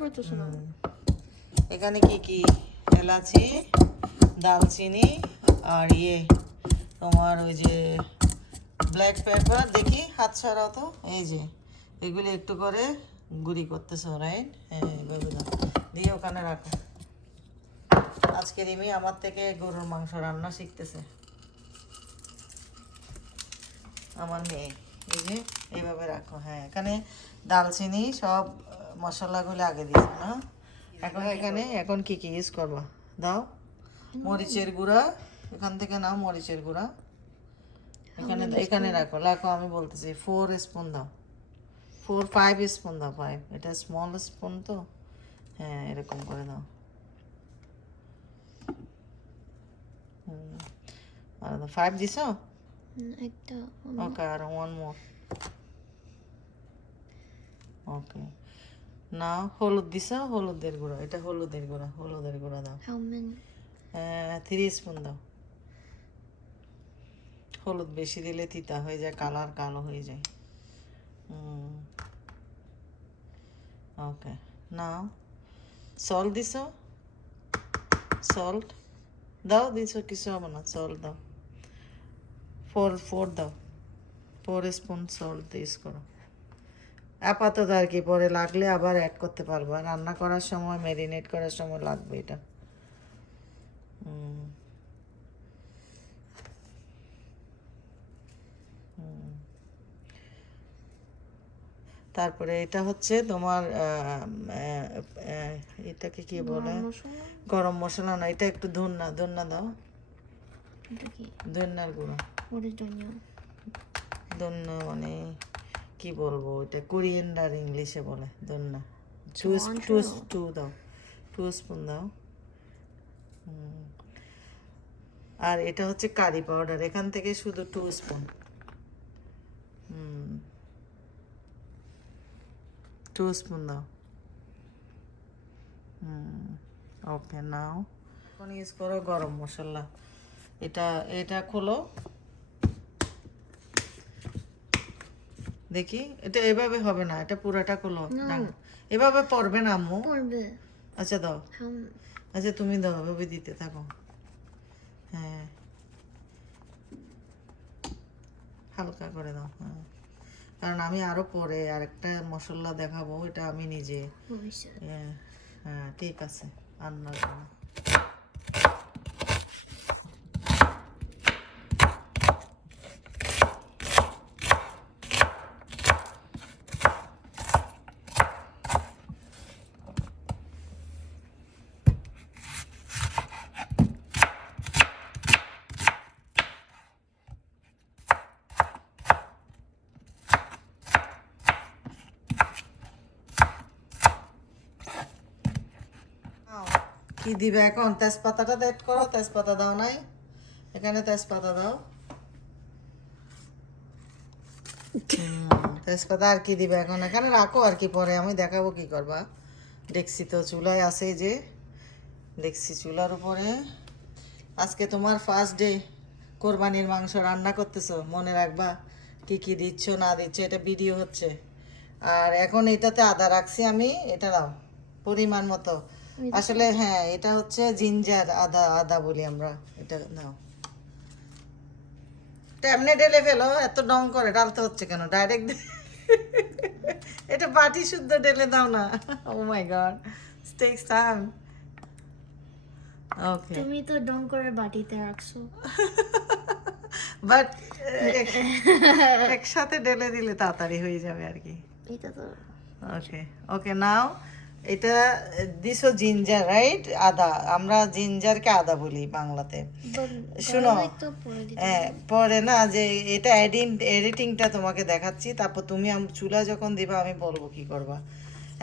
করতেছ না? এখানে কি কি এলাচি, দালচিনি আর তোমার ওই যে ব্ল্যাক পেপার, দেখি হাত ছাড়াও তো, এই যে এগুলি একটু করে গুঁড়ি করতেছো, রাইট? হ্যাঁ, এইভাবে দাও, দিয়ে ওখানে রাখো। আজকে রিমি আমার থেকে গরুর মাংস রান্না শিখতেছে, আমার মেয়ে। এই যে এইভাবে রাখো। হ্যাঁ, এখানে দালচিনি সব মশলাগুলো আগে দিয়েছো না? এখন কি কি ইউজ করবা? দাও। মরিচের গুঁড়া এখান থেকে নাও, মরিচের গুঁড়া এখানে রাখো রাখো, আমি বলতেছি 4 স্পুন দাও, 5 স্পুন দাও, 5, এটা স্মল স্পুন তো। হ্যাঁ, এরকম করে দাও। আর 5 দিছো? একটা ওকে, আর 1 মোর। ওকে, না হলুদ দিছো? হলুদের গুঁড়া, এটা হলুদের গুঁড়া দাও। how many? 3 স্পুন দাও। হলুদ বেশি দিলে তিতা হয়ে যায়, কালার কালো হয়ে যায়। ওকে, নাও। সল্ট দিছো? সল্ট দাও, দিছো? কিছু হবে না, সল্ট দাও। 4 দাও, 4 স্পুন সল্ট ইউজ করো আপাতত আর কি, পরে লাগলে আবার অ্যাড করতে পারবো, রান্না করার সময়, ম্যারিনেট করার সময় লাগবে এটা। তারপরে এটা হচ্ছে তোমার এটাকে কি বলে? গরম মশলা না, এটা একটু ধন্যা দাও। ধন্যার গুঁড়ো, ধন্যা মানে কি বলবো, এটা কোরিয়েন্ডার ইংলিশে বলে ধন্যা। 2 দাও, 2 স্পুন দাও। আর এটা হচ্ছে কারি পাউডার, এখান থেকে শুধু 2 স্পুন। 2 স্পুন দাও। ওকে, নাও। এখন ইউজ করো গরম মশলা। এটা খোলো, দেখি। এটা এভাবে হবে না, এটা পুরাটা খোলো। এভাবে পড়বে না আম্মু। আচ্ছা দাও, আচ্ছা তুমি দাও, এভাবে দিতে থাকো। হ্যাঁ, হালকা করে দাও। হ্যাঁ, কারণ আমি আরো পরে আরেকটা মশলা দেখাবো, এটা আমি নিজে। হ্যাঁ, ঠিক আছে, রান্নার জন্য। কি দিবে এখন? তেজপাতাটা অ্যাড করো। তেজপাতা দাও নাই? এখানে তেজপাতা দাও। তেজপাতা আর কি দিবে এখন? এখানে রাখো আর কি, পরে আমি দেখাবো কি করবা। দেখছি তো চুলায় আছে, যে দেখছি চুলার উপরে। আজকে তোমার ফার্স্ট ডে, কোরবানির মাংস রান্না করতেছো, মনে রাখবা কি কি দিচ্ছ না দিচ্ছ, এটা ভিডিও হচ্ছে। আর এখন এটাতে আদা রাখছি আমি, এটা দাও পরিমাণ মতো। আসলে হ্যাঁ, এটা হচ্ছে জিঞ্জার, আদা বলি আমরা, এটা দাও। এমনি ঢেলে ফেলো, এত ডং করে ডালতে হচ্ছে কেন? ডাইরেক্ট এটা বাটি শুদ্ধ ঢেলে দাও না। ও মাই গড, টেকস টাইম। ওকে, তুমি তো ডং করে বাটিতে রাখছো। বাট একসাথে ঢেলে দিলে তাড়াতাড়ি হয়ে যাবে আর কি। এটা তো ওকে, ওকে, নাও। এটা দিছো জিঞ্জার, রাইট? আদা, আমরা জিঞ্জারকে আদা বলি বাংলাতে। শুনো, হ্যাঁ, পরে না, যে এটা এডিটিংটা তোমাকে দেখাচ্ছি, তারপর তুমি চুলা যখন দিবা আমি বলবো কি করবা।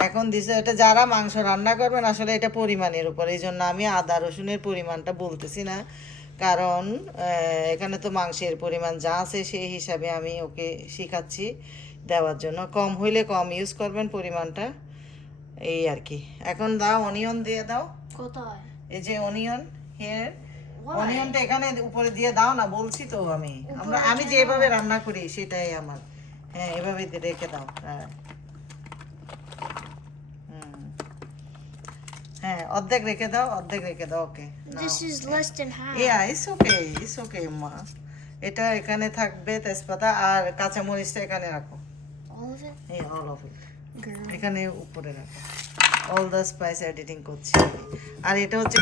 এখন দিছো, এটা যারা মাংস রান্না করবেন আসলে এটা পরিমাণের উপর, এই জন্য আমি আদা রসুনের পরিমাণটা বলতেছি না, কারণ এখানে তো মাংসের পরিমাণ যা আছে সেই হিসাবে আমি ওকে শিখাচ্ছি দেওয়ার জন্য। কম হইলে কম ইউজ করবেন পরিমাণটা, এই আর কি। এখন দাও, অনিয়ন দিয়ে দাও। কোথায়? এই যে অনিয়ন, হিয়ার। অনিয়নটা এখানে উপরে দিয়ে দাও না, বলছি তো আমি যেভাবে রান্না করি সেটাই আমার। হ্যাঁ, এভাবে রেখে দাও। হ্যাঁ, হ্যাঁ অর্ধেক রেখে দাও ওকে This is less than half. It's okay মা এটা এখানে থাকবে তেজপাতা আর কাঁচামরিচটা এখানে রাখো All of it? এই অল অফ ইট Girl. এখানে উপরে রাখো অল দ্য স্পাইস এডিটিং করছি আমি। আর এটা হচ্ছে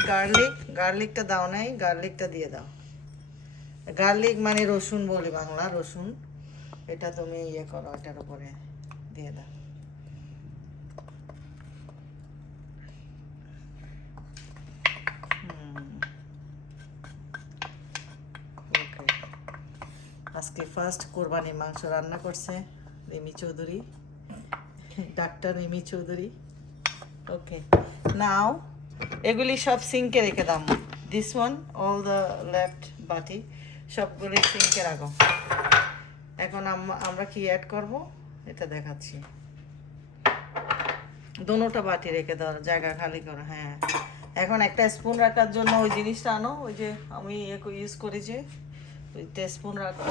গার্লিকটা দাও নাই গার্লিকটা দিয়ে দাও গার্লিক মানে রসুন বলি বাংলা রসুন এটা তুমি ইয়ে করো এটার উপরে দিয়ে দাও Okay. আজকে ফার্স্ট কোরবানি মাংস রান্না করছে রিমি চৌধুরী ডাক্তার রিমি চৌধুরী ওকে নাও এগুলি সব সিঙ্কে রেখে দাম this one all the left বাটি সবগুলি সিঙ্কে রাখো এখন আমরা কি অ্যাড করব এটা দেখাচ্ছি দোনোটা বাটি রেখে দাও জায়গা খালি করো হ্যাঁ এখন একটা স্পুন রাখার জন্য ওই জিনিসটা আনো ওই যে আমি ইউজ করি যে ওইটা স্পুন রাখো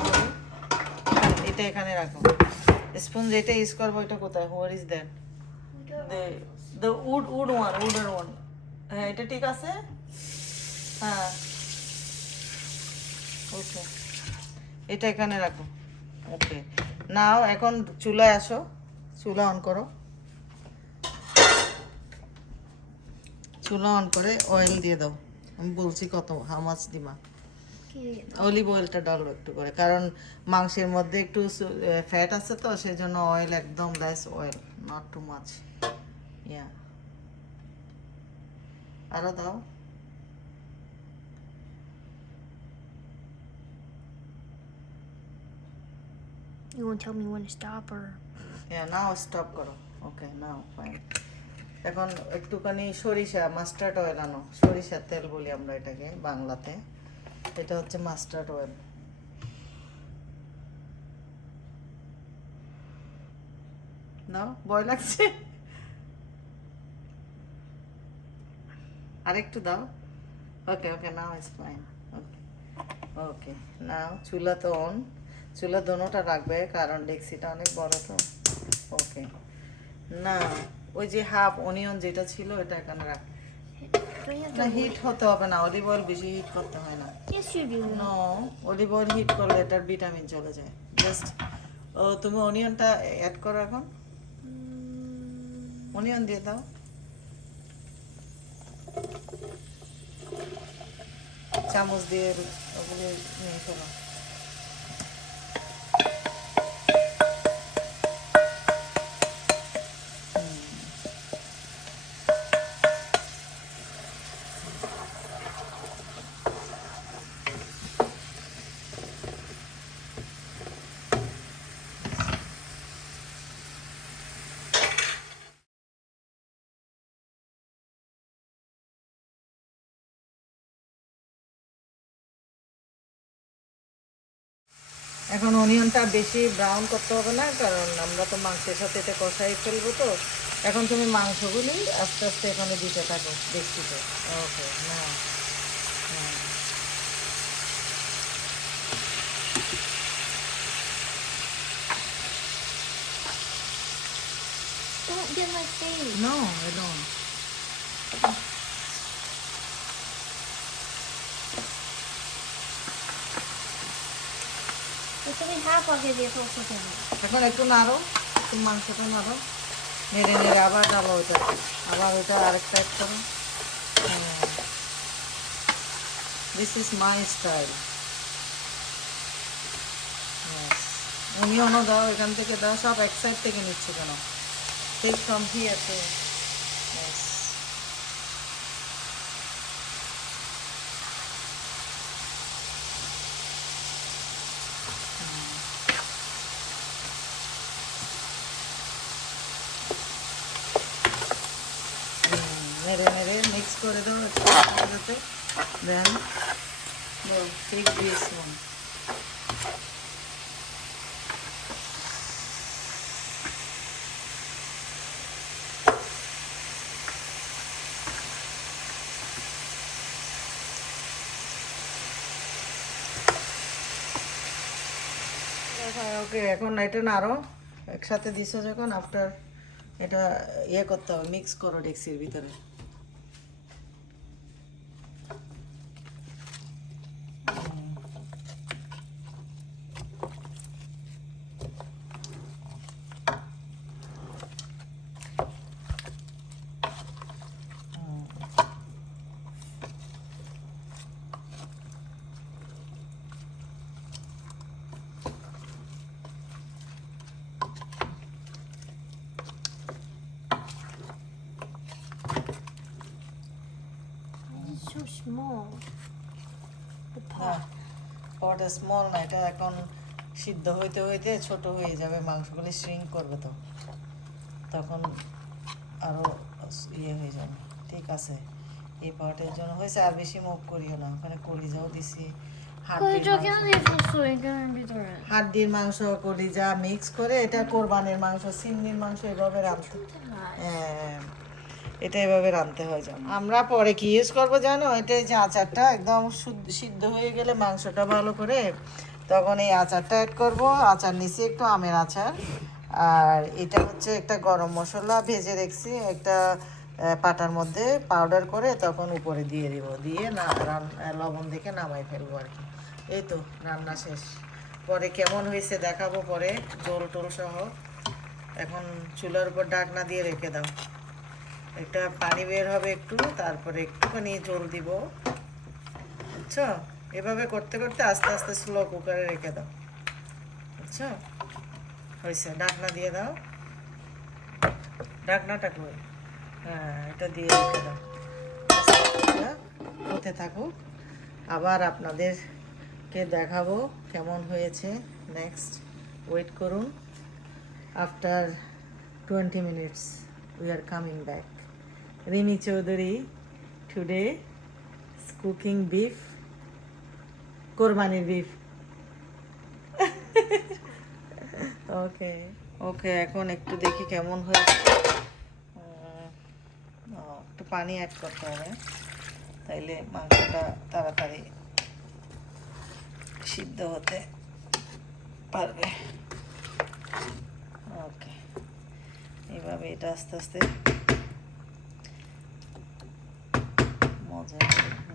এটা এখানে রাখো স্পুন যেটা ইউজ করবো এটা কোথায় হোয়ার ইজ দ্যাট দ্য উডের ওয়ান হ্যাঁ এটা ঠিক আছে হ্যাঁ ওকে এটা এখানে রাখো ওকে নাও এখন চুলায় আসো চুলা অন করো চুলা অন করে অয়েল দিয়ে দাও আমি বলছি কত হাউ মাছ দিমা অলিভ অয়েলটা ডালো একটু করে কারণ মাংসের মধ্যে একটু ফ্যাট আছে তো সেজন্য অয়েল একদম less oil not too much ইয়া আরো দাও You won't tell me when to stop or... Yeah, now stop করো ওকে নাও ফাইন এখন একটুখানি সরিষা মাস্টার্ড অয়েল আনো সরিষার তেল বলি আমরা এটাকে বাংলাতে এটা হচ্ছে মাস্টার্ড অয়েল নাও ভয় লাগছে আরেকটু দাও ওকে ওকে নাও ইটস ফাইন ওকে ওকে নাও চুলা তো অন চুলা দোনোটা রাখবে কারণ ডেক্সিটা অনেক বড় তো ওকে না ওই যে হাফ অনিয়ন যেটা ছিল এটা এখানে রাখ Do I have না to... হিট হতে হবে না অলিভ অয়েল বেশি হিট করতে হয় না Yes, you do. No olive oil heat করলে এটার ভিটামিন চলে যায় জাস্ট ও তুমি অনিয়নটা অ্যাড করো এখন অনিয়ন দিয়ে দাও চামচ দিয়ে ওগুলো নিয়ে ফেলো এখন অনিয়নটা বেশি ব্রাউন করতে হবে না কারণ আমরা তো মাংসের সাথে এটা কষাই ফেলবো তো এখন তুমি মাংসগুলি আস্তে আস্তে এখানে দিতে থাকো দেখছিতে ওকে না Don't get my face. No I don't It's only half I'll give you a full second. এখন একটু নাড়ো একটু মাংসটা নাড়ো নেড়ে নেড়ে আবার ডালো ওইটা আবার ওইটা আরেকটা অ্যাড করো দিস ইজ মাই স্টাইল অনিয়নও দাও এখান থেকে দাও সব এক সাইড থেকে নিচ্ছে কেন টেক ফ্রম হিয়ার টু নেড়ে নেড়ে মিক্স করে দাও একসাথে দেন ঠিক দিস ওয়ান ওকে এখন এটা নাড়ো একসাথে দিছো যখন আফটার এটা ইয়ে করতে হবে মিক্স করো ডেক্সির ভিতরে small. The না pot. পট স্মল না, এটা এখন সিদ্ধ হইতে হইতে ছোট হয়ে যাবে, মাংসগুলি শ্রিঙ্ক করবে, তো তখন আরো ইয়ে হয়ে যাবে। ঠিক আছে, এই পটের জন্য হয়েছে, আর বেশি মুভ করিও না, ওখানে কলিজাও দিছি, হাড্ডির মাংস, হাড্ডির মাংস কলিজা মিক্স করে, এটা কোরবানির মাংস, সিন্নির মাংস এভাবে রাঁধতে, হ্যাঁ এটা এভাবে রাঁধতে হয়। যেন আমরা পরে কি ইউজ করবো জানো, এটা যে আচারটা একদম সিদ্ধ হয়ে গেলে মাংসটা ভালো করে, তখন এই আচারটা অ্যাড করব। আচার নিছি একটু আমের আচার, আর এটা হচ্ছে একটা গরম মশলা ভেজে রেখেছি একটা পাটার মধ্যে পাউডার করে, তখন উপরে দিয়ে দিব, দিয়ে না লবণ দেখে নামাই ফেলবো আর কি। এই তো রান্না শেষ। পরে কেমন হয়েছে দেখাবো পরে, জল টোল সহ। এখন চুলার উপর ঢাকনা দিয়ে রেখে দাও, একটা পানি বের হবে একটু, তারপরে একটুখানি জল দিব, বুঝছো? এভাবে করতে করতে আস্তে আস্তে স্লো কুকারে রেখে দাও, বুঝছো? হয়েছে, ঢাকনা দিয়ে দাও, ঢাকনাটা কই, হ্যাঁ এটা দিয়ে রেখে দাও, হতে থাকুক। আবার আপনাদেরকে দেখাবো কেমন হয়েছে নেক্সট, ওয়েট করুন। After 20 minutes we are coming back. Rimi Chaudhary today is cooking beef, কোরবানির beef. ওকে ওকে, এখন একটু দেখি কেমন হয়েছে। একটু পানি অ্যাড করতে হবে, তাইলে মাংসটা তাড়াতাড়ি সিদ্ধ হতে পারবে। ওকে, এইভাবে এটা আস্তে আস্তে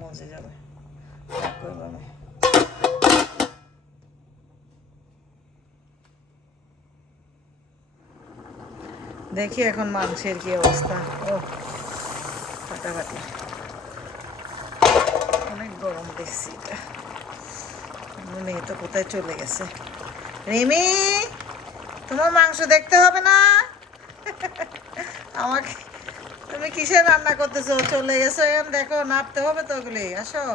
মজে যাবে ওইভাবে। দেখি এখন মাংসের কি অবস্থা। ও ফাটাফাটি, অনেক গরম দেখছি এটা। মেয়ে তো কোথায় চলে গেছে? রিমি, তোমার মাংস দেখতে হবে না? আমাকে তুমি কিসের রান্না করতেছো? চলে গেছো, এখন দেখো নাপতে হবে তো ওগুলি। আসো,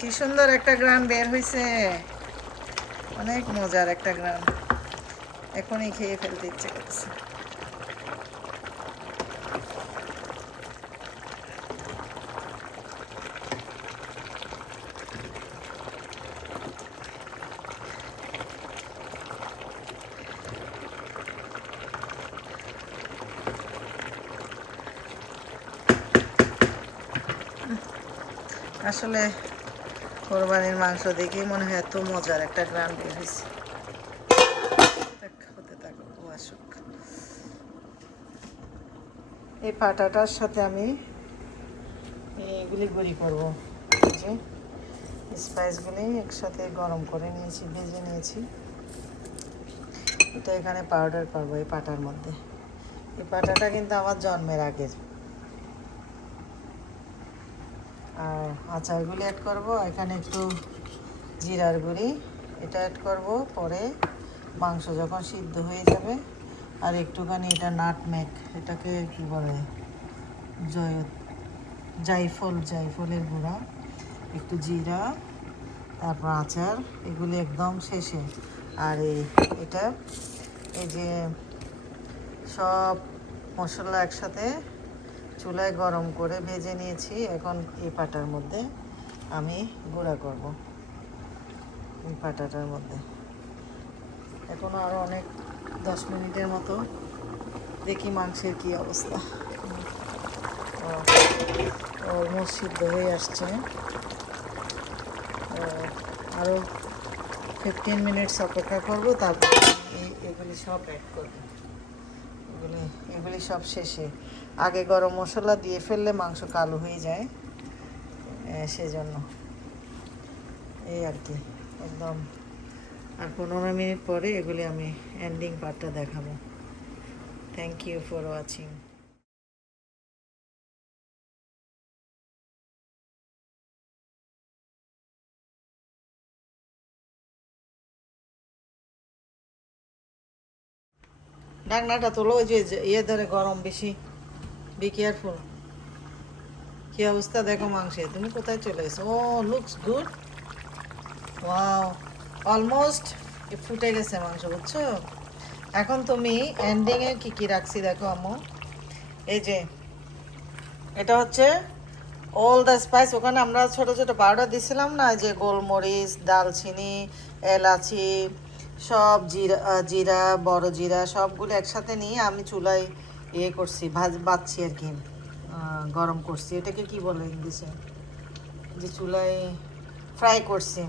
কি সুন্দর একটা গ্রান বের হয়েছে, অনেক মজার একটা গ্রান, এখনই খেয়ে ফেলতে ইচ্ছে করছে। আসলে কোরবানির মাংস দেখেই মনে হয় এত মজার একটা গ্রান বের হয়েছে। হতে থাকো, আসুক। এই পাটাটার সাথে আমি এগুলি গুঁড়ি করবো, যে স্পাইসগুলি একসাথে গরম করে নিয়েছি, ভেজে নিয়েছি। এটা এখানে পাউডার করবো এই পাটার মধ্যে। এই পাটাটা কিন্তু আমার জন্মের আগের। আর আচারগুলি অ্যাড করব, এখানে একটু জিরার গুঁড়ি এটা অ্যাড করব পরে, মাংস যখন সিদ্ধ হয়ে যাবে। আর একটুখানি এটা নাটমেগ, এটাকে কী বলে, জায়ফলের গুঁড়া, একটু জিরা, তারপর আচার, এগুলি একদম শেষে। আর এটা এই যে সব মশলা একসাথে চুলায় গরম করে ভেজে নিয়েছি, এখন এই পাটার মধ্যে আমি গুঁড়া করব, এই পাটাটার মধ্যে। এখনও আরও অনেক 10 মিনিটের মতো, দেখি মাংসের কি অবস্থা। অলমোস্ট সিদ্ধ হয়ে আসছে, আরও 15 মিনিটস অপেক্ষা করবো, তারপর এগুলি সব অ্যাড করবো। এগুলি সব শেষে, আগে গরম মশলা দিয়ে ফেললে মাংস কালো হয়ে যায়, সেজন্য এই আর কি। একদম আর 15 মিনিট পরে এগুলি আমি এন্ডিং পার্টটা দেখাবো। Thank you for watching. ডাকনাটা তোলো, ওই যে ইয়ে ধরে গরম বেশি, বি কেয়ারফুল। কি অবস্থা দেখো মাংসে, তুমি কোথায় চলে এসো? ও লুকস গুড, ওয়াও, অলমোস্ট ফুটে গেছে মাংস, বুঝছো? এখন তুমি এন্ডিংয়ে কি কি রাখছি দেখো আম্মু, এই যে এটা হচ্ছে অল দ্য স্পাইস। ওখানে আমরা ছোট ছোট পাউডার দিছিলাম না, যে গোলমরিচ, দালচিনি, এলাচি, সব জিরা, জিরা, বড় জিরা সবগুলো একসাথে নিয়ে আমি চুলায় ইয়ে করছি, বাচ্ছি আর কি, গরম করছি। এটাকে কি বলে ইংলিশে, যে চুলায় ফ্রাই করছি,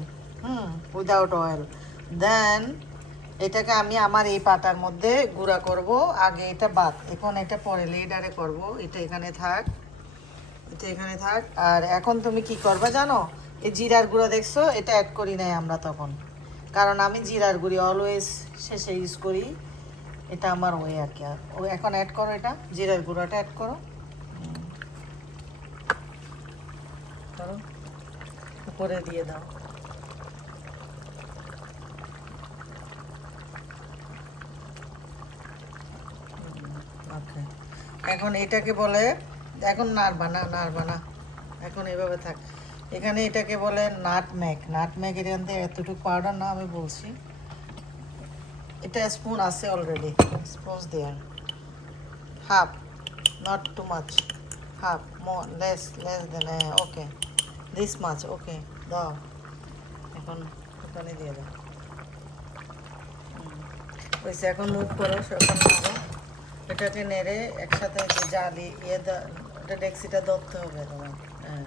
উইদাউট অয়েল। দেন এটাকে আমি আমার এই পাটার মধ্যে গুঁড়া করব। আগে এটা বাদ, এখন এটা পরে লেডারে করব। এটা এখানে থাক, এটা এখানে থাক। আর এখন তুমি কি করবা জানো, এই জিরার গুঁড়া দেখছো, এটা অ্যাড করি নাই আমরা তখন, কারণ আমি জিরার গুঁড়ি অলওয়েজ শেষে ইউজ করি, এটা আমার ওয়ে আর কি। আর ও এখন অ্যাড করো, এটা জিরার গুঁড়াটা অ্যাড করো, করো, উপরে দিয়ে দাও। ওকে, এখন এটাকে বলে, এখন নাড়বা না, নাড়বা না, এখন এভাবে থাক। এখানে এটাকে বলে নাটমেগ। নাটমেগ এর মধ্যে এতটুকু পাউডার না, আমি বলছি, এটা স্পুন আছে already, spoon there, half, not too much, half, more less, less then, okay, this much, okay, দাও। এখন ওখানে দিয়ে দাও, হয়েছে। এখন মুভ করো, এখন নাড়ো, এটাকে নেড়ে একসাথে যে জালি ইয়ে, এটা ডেক্সিটা ধরতে হবে তোমার, হ্যাঁ।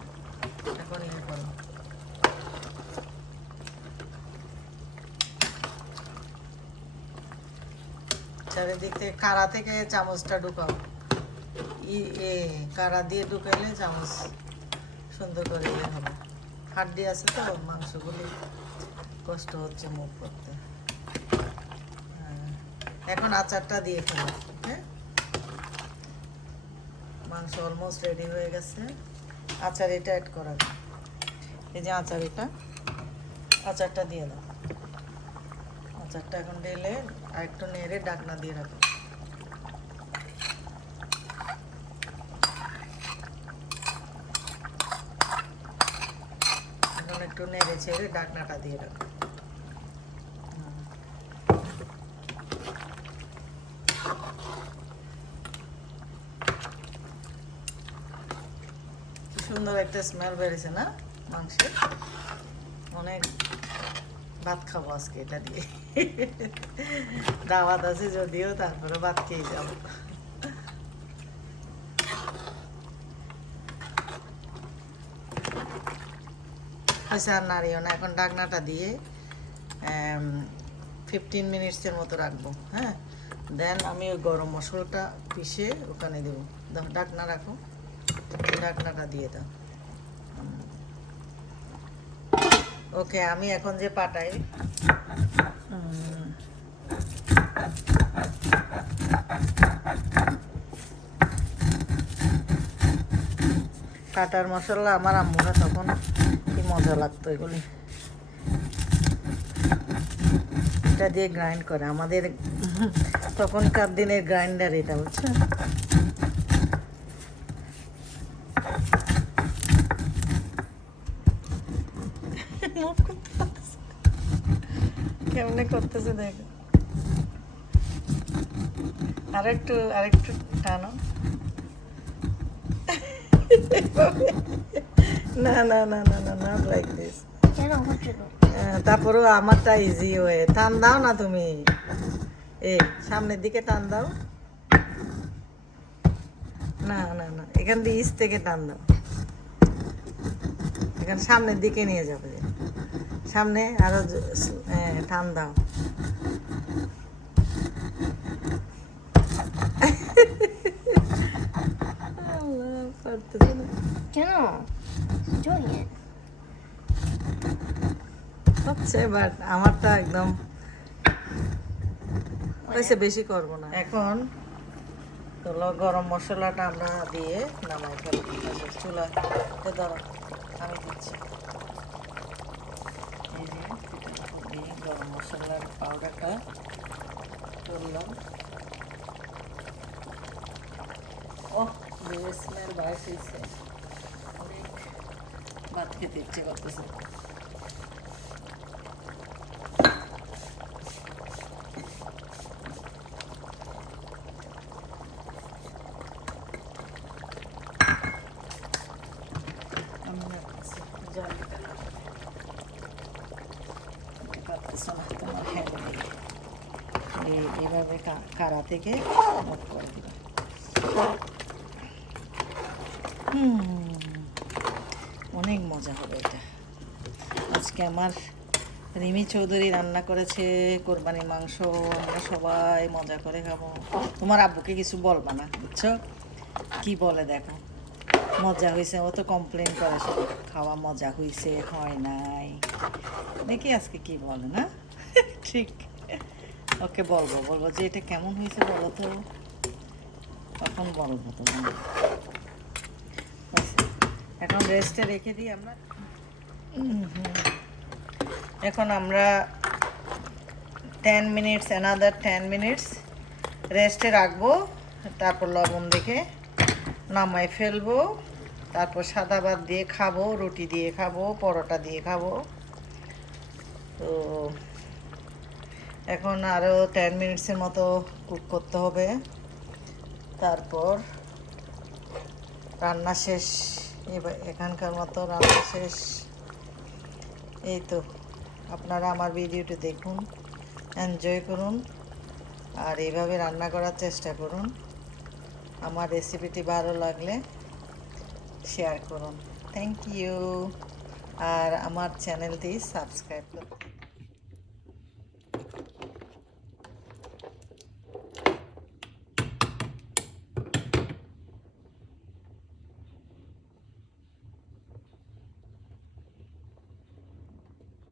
এখন ইয়ে করো, চারিদিক থেকে কারা থেকে চামচটা ঢুকাও, এ কারা দিয়ে ঢুকাইলে চামচ সুন্দর করে ইয়ে হবে। হাড্ডি আছে তো, মাংসগুলি কষ্ট হচ্ছে মুভ করতে। হ্যাঁ, এখন আচারটা দিয়ে ফেলো, হ্যাঁ। মাংস অলমোস্ট রেডি হয়ে গেছে। আচার এটা অ্যাড করা, এই যে আচার, এটা আচারটা দিয়ে দাও। আচারটা এখন ঢেলে আর একটু নেড়ে ঢাকনা দিয়ে রাখো। এখন একটু নেড়ে ছেড়ে ঢাকনাটা দিয়ে রাখো। সুন্দর একটা স্মেল বেরিয়েছে না মাংসের, অনেক ভাত খাবো আজকে এটা দিয়ে। দাওয়াত আছে যদিও, তারপরে ভাত খেয়ে যাবো। আচ্ছা, আর নাড়িও না, এখন ঢাকনাটা দিয়ে 15 মিনিটসের মতো রাখবো, হ্যাঁ। দেন আমি ওই গরম মশলাটা পিষে ওখানে দেবো। ঢাকনা রাখো, ঢাকনাটা দিয়ে দাও। ওকে, আমি এখন যে পাটাই কাটার মশলা, আমার আম্মুরা তখন কি মজা লাগতো এগুলি, এটা দিয়ে গ্রাইন্ড করে। আমাদের তখনকার দিনের গ্রাইন্ডার এটা, বুঝছো? কেমনে করতেছে দেখো, আরেকটু আরেকটু টানো। না না না না না, নট লাইক দিস। তারপরেও আমারটা ইজি হয়ে, টান দাও না তুমি, এই সামনের দিকে টান দাও। না না না, এখান দিয়ে ইস থেকে টান দাও, এখানে সামনের দিকে নিয়ে যাবে, সামনে আরো টান দাও। কেন হচ্ছে, বাট আমারটা একদম হয়েছে, বেশি করবো না। এখন তোলো গরম মশলাটা আমরা দিয়ে নামাই ফেলবো চুলা, ধরো আমি দিচ্ছি। এই যে দিয়ে গরম মশলার পাউডারটা তুললাম, যে স্মেল বাইর হয়েছে, অনেক ভাত খেতে ইচ্ছে করতেছে। তোমার হ্যান্ড এইভাবে কারা থেকে অফ করে দিবে। অনেক মজা হবে এটা। আজকে আমার রিমি চৌধুরী রান্না করেছে কোরবানি মাংস, আমরা সবাই মজা করে খাবো। তোমার আব্বুকে কিছু বলবা না, বুঝছো? কি বলে দেখো, মজা হয়েছে, ও তো কমপ্লেন করে শুধু খাওয়া মজা হয়েছে, হয় নাই। দেখি আজকে কি বলে না। ঠিক, ওকে বলবো যে এটা কেমন হয়েছে বলো তো, তখন বলবো তোমার। এখন রেস্টে রেখে দিই আমরা। এখন আমরা 10 মিনিটস, অ্যানাদার 10 মিনিটস রেস্টে রাখবো। তারপর লবণ দেখে নামাই ফেলবো। তারপর সাদা ভাত দিয়ে খাবো, রুটি দিয়ে খাবো, পরোটা দিয়ে খাবো। তো এখন আরও 10 মিনিটসের মতো কুক করতে হবে। তারপর রান্না শেষ। এবার এখানকার মতো রান্না শেষ। এই তো, আপনারা আমার ভিডিওটি দেখুন, এনজয় করুন, আর এইভাবে রান্না করার চেষ্টা করুন। আমার রেসিপিটি ভালো লাগলে শেয়ার করুন। Thank you. আর আমার চ্যানেলটি সাবস্ক্রাইব করুন।